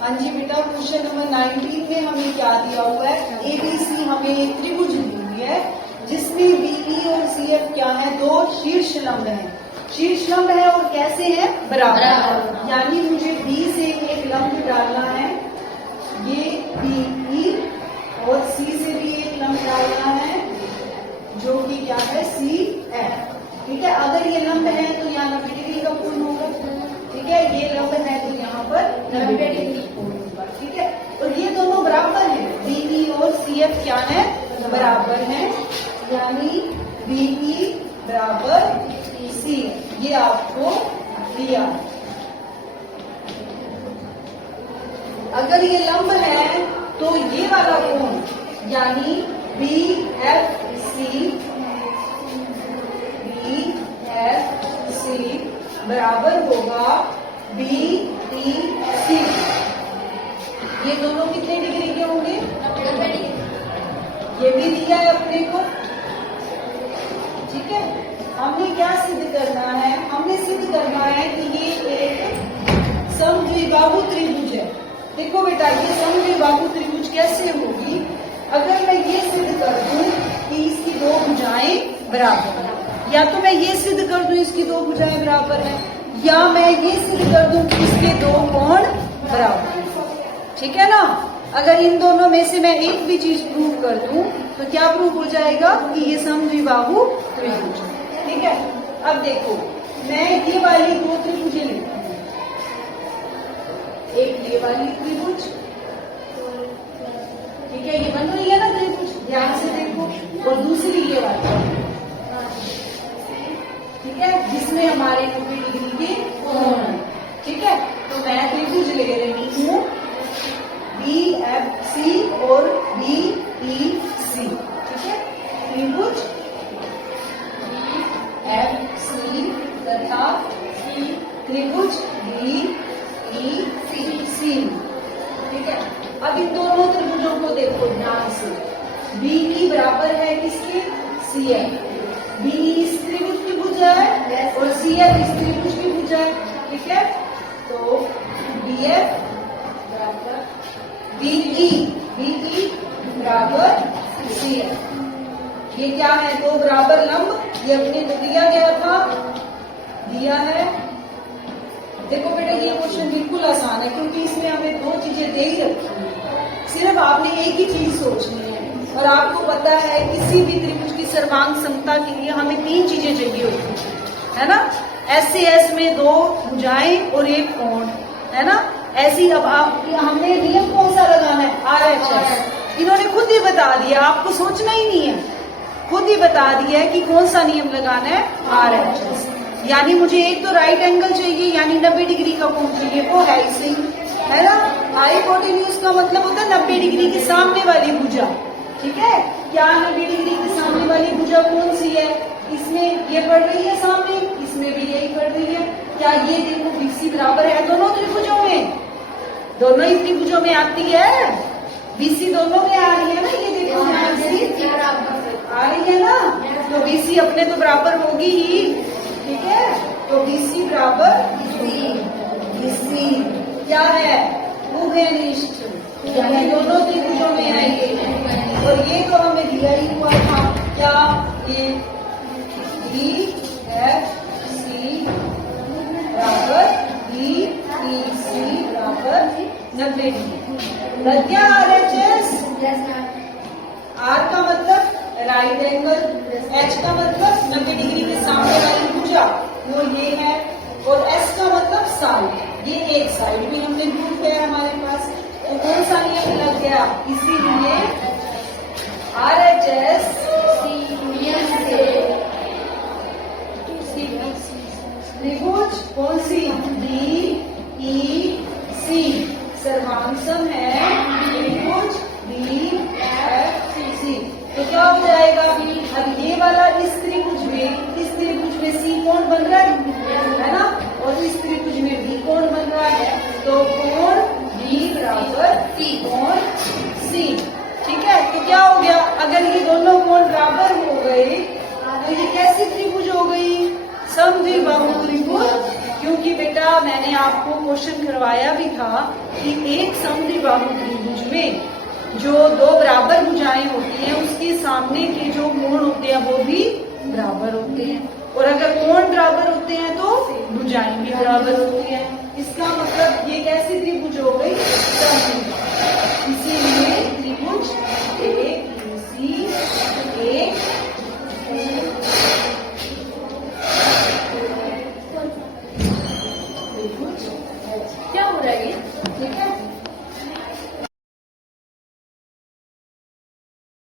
हाँ जी बेटा, question number 19 में हमें क्या दिया हुआ है? एबीसी हमें एक त्रिभुज दी हुई है जिसमें बीई और सीएफ क्या है? दो शीर्ष लंब हैं। शीर्ष लंब है और कैसे हैं? बराबर। यानी मुझे बी से एक लंब डालना है, ये बीई, और सी से भी एक लंब डालना है जो कि क्या है? C F. ठीक है, अगर ये लंब है तो यहाँ 90 डिग्री का कोण होगा। ठीक है, ये लंब है तो यहाँ पर 90 डिग्री कोण होगा। ठीक है, और ये दोनों बराबर है, बीई और सीएफ क्या है? बराबर है, यानी बीई बराबर सी, ये आपको दिया। अगर ये लंब है तो ये वाला कोण यानी बी एफ सी बराबर होगा बी ई सी। ये दोनों कितने डिग्री के होंगे? 90 डिग्री। ये भी दिया है अपने को। ठीक है, हमने क्या सिद्ध करना है? हमने सिद्ध करना है कि ये एक समद्विबाहु त्रिभुज है। देखो बेटा, ये समद्विबाहु त्रिभुज कैसे होगी? अगर मैं ये सिद्ध कर दूं कि इसकी दो भुजाएं बराबर है, या तो मैं ये सिद्ध कर दूं इसकी दो भुजाएं बराबर है, या मैं ये सिद्ध कर दूं कि इसके दो कोण बराबर है। ठीक है ना? अगर इन दोनों में से मैं एक भी चीज प्रूव कर दूं तो क्या प्रूव हो जाएगा? कि ये समद्विबाहु त्रिभुज है। ठीक है, अब देखो, मैं ये वाली दो त्रिभुजें लेती हूँ, एक ये वाली त्रिभुज, ठीक है, ये बन रही है ना त्रिभुज, ध्यान से देखो, और दूसरी ये वाली, ठीक है, जिसमें हमारे 90 डिग्री के कोण है। ठीक है, तो मैं त्रिभुज ले रही हूँ बी एफ सी और बी ई सी। ठीक है, त्रिभुज बी एफ सी तथा त्रिभुज बी ई सी। ठीक है, अब इन दोनों त्रिभुजों को देखो ध्यान से। बीई बराबर है किसके? सीएफ। बीई इस त्रिभुज की भुजा है और सीएफ इस त्रिभुज की भुजा है। ठीक है, तो बीएफ बराबर बीई बराबर सीएफ। ये क्या है? दो बराबर लंब, ये अपने को दिया गया था, दिया है। देखो बेटा, ये क्वेश्चन बिल्कुल आसान है क्योंकि इसमें हमें दो चीजें दे ही रखी है, सिर्फ आपने एक ही चीज सोचनी है। और आपको पता है किसी भी त्रिभुज की सर्वांग समता के लिए हमें तीन चीजें चाहिए होती है ना? एस में दो भुजाएं और एक कोण, है ना? ऐसी अब आप हमने नियम कौन सा लगाना है? RHS। इन्होंने खुद ही बता दिया, आपको सोचना ही नहीं है, खुद ही बता दिया है कि कौन सा नियम लगाना है? RHS। यानी मुझे एक तो राइट एंगल चाहिए, यानी 90 डिग्री का कोण चाहिए, वो है ही सही, है ना? हाइपोटेन्यूज का मतलब होता है 90 डिग्री के सामने वाली भुजा। ठीक है, क्या 90 डिग्री के सामने वाली भुजा कौन सी है? इसमें ये पड़ रही है सामने, इसमें भी यही पड़ रही है। क्या ये देखो बीसी बराबर है दोनों त्रिभुजों में? दोनों ही त्रिभुजों में आती है, बीसी दोनों में आ रही है ना? ये देखो आ रही है ना? तो बीसी अपने तो बराबर होगी ही। ठीक है, तो बीसी बराबर बीसी क्या है? उभयनिष्ठ, यानी दोनों त्रिभुजों में है ये। और ये तो हमें दिया ही हुआ था, क्या? ये बी एफ सी बराबर बी ई सी बराबर 90 डिग्री। लग गया RHS? आर का मतलब राइट एंगल, एच का मतलब 90 डिग्री के सामने वाली भुजा, वो ये है, और एस का मतलब साइड, ये एक साइड भी हमने प्रूव किया हमारे पास। तो कौन सा नियम लग गया? इसीलिए RHS त्रिभुज कौन सी? बी ई सी सर्वांग सम है त्रिभुज बी एफ सी। तो क्या हो जाएगा? अब ये वाला इस त्रिभुज में सी कोण बन रहा है ना? और इस त्रिभुज में बी कोण बन रहा है, तो कोण बी बराबर कोण सी। ठीक है, तो क्या हो गया? अगर ये दोनों कोण बराबर हो गए तो ये कैसी त्रिभुज हो गई? समद्विबाहु त्रिभुज क्योंकि बेटा मैंने आपको क्वेश्चन करवाया भी था कि एक समद्विबाहु त्रिभुज में जो दो बराबर भुजाएं होती हैं उसके सामने के जो कोण होते हैं वो भी बराबर होते हैं, और अगर कोण बराबर होते हैं तो भुजाएं भी बराबर होती हैं। इसका मतलब ये कैसी त्रिभुज हो गई? समद्विबाहु।